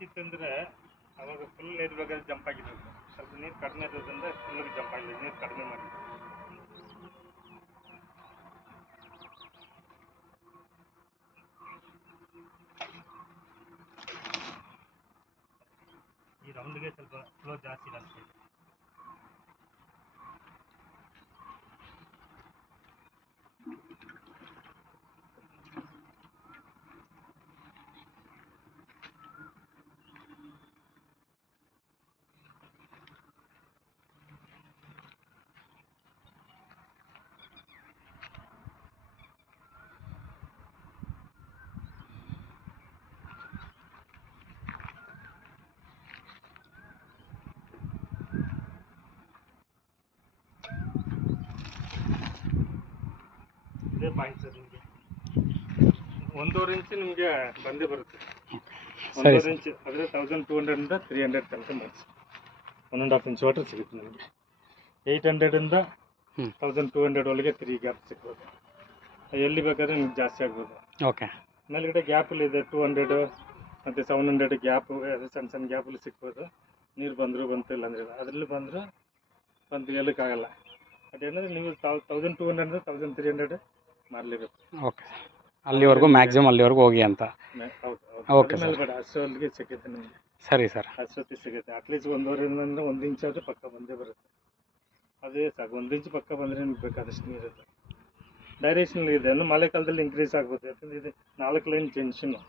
ಹೆಚ್ಚಿತ್ತಂದ್ರೆ ಅವಾಗ ಫುಲ್ ನೀರು ಬೇಕಾದ್ರೆ ಜಂಪ್ ಆಗಿದ್ದು, ಸ್ವಲ್ಪ ನೀರು ಕಡಿಮೆ ಇರೋದ್ರಿಂದ ಫುಲ್ಗೆ ಜಂಪ್ ಆಗಿದೆ, ನೀರು ಕಡಿಮೆ ಮಾಡಿ. ಈ ರೌಂಡ್ಗೆ ಸ್ವಲ್ಪ ಫ್ಲೋ ಜಾಸ್ತಿ ಆಗ್ತದೆ. ಇದೇ ಪಾಯಿಂಟ್ ಸರ್, ನಿಮಗೆ 1.5 ಇಂಚ್ ನಿಮಗೆ ಬಂದೇ ಬರುತ್ತೆ. 1.5 ಇಂಚ್ ಆದರೆ 1200 300 ತನಕ ಮಾಡಿಸಿ 1.5 ಇಂಚ್ ವಾಟರ್ ಸಿಗುತ್ತೆ ನಿಮಗೆ. 800 1200 ಒಳಗೆ 3 ಗ್ಯಾಪ್ ಸಿಗ್ಬೋದು. ಎಲ್ಲಿ ಬೇಕಾದ್ರೆ ನಿಮ್ಗೆ ಜಾಸ್ತಿ ಆಗ್ಬೋದು. ಓಕೆ, ಮೇಲ್ಗಡೆ ಗ್ಯಾಪಲ್ಲಿ ಇದೆ 200 ಮತ್ತು 700 ಗ್ಯಾಪು, ಸಣ್ಣ ಸಣ್ಣ ಗ್ಯಾಪಲ್ಲಿ ಸಿಗ್ಬೋದು. ನೀರು ಬಂದರೂ ಬಂತು, ಇಲ್ಲಾಂದ್ರೆ ಅದರಲ್ಲಿ ಬಂದರೂ ಬಂದು ಹೇಳೋಕ್ಕಾಗಲ್ಲ. ಅದೇನಂದರೆ ನೀವು 1200 1300 ಮಾಡಲೇಬೇಕು. ಓಕೆ, ಅಲ್ಲಿವರೆಗೂ ಮ್ಯಾಕ್ಸಿಮಮ್ ಅಲ್ಲಿವರೆಗೂ ಹೋಗಿ ಅಂತ. ಹೌದು, ಓಕೆ ಸರ್, ಬೇಡ, ಅಷ್ಟರಲ್ಲಿಗೆ ಸಿಗುತ್ತೆ ನಿಮಗೆ. ಸರಿ ಸರ್, ಅಷ್ಟೊತ್ತಿ ಸಿಗುತ್ತೆ. ಅಟ್ಲೀಸ್ಟ್ 1.5 1 ಇಂಚ್ ಆದರೆ ಪಕ್ಕ ಬಂದೇ ಬರುತ್ತೆ. ಅದೇ ಸಾಕು, 1 ಇಂಚ್ ಪಕ್ಕ ಬಂದರೆ ನಿಮ್ಗೆ ಬೇಕಾದಷ್ಟು ನೀರಿರುತ್ತೆ. ಡೈರೆಕ್ಷನ್ ಇದೆ, ಇನ್ನು ಮಳೆಗಾಲದಲ್ಲಿ ಇನ್ಕ್ರೀಸ್ ಆಗ್ಬೋದು. ಯಾಕಂದರೆ ಇದು 4 ಲೈನ್ ಜಂಕ್ಷನ್ನು,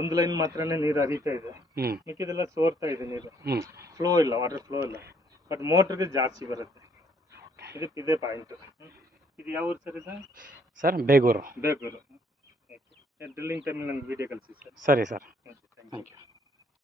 1 ಲೈನ್ ಮಾತ್ರನೇ ನೀರು ಹರಿತಾ ಇದೆ, ಮಿಕ್ಕಿದೆಲ್ಲ ಸೋರ್ತಾ ಇದೆ ನೀರು. ಫ್ಲೋ ಇಲ್ಲ, ವಾಟರ್ ಫ್ಲೋ ಇಲ್ಲ. ಬಟ್ ಮೋಟ್ರಿಗೆ ಜಾಸ್ತಿ ಬರುತ್ತೆ. ಇದೇ ಪಾಯಿಂಟು. ಇದು ಯಾವ ಊರು ಸರ್? ಇದು ಸರ್ ಬೇಗೂರು. ಡ್ರಿಲ್ಲಿಂಗ್ ಟೈಮಲ್ಲಿ ನನಗೆ ವೀಡಿಯೋ ಕಳಿಸಿ ಸರ್. ಸರಿ ಸರ್, ಥ್ಯಾಂಕ್ ಯು.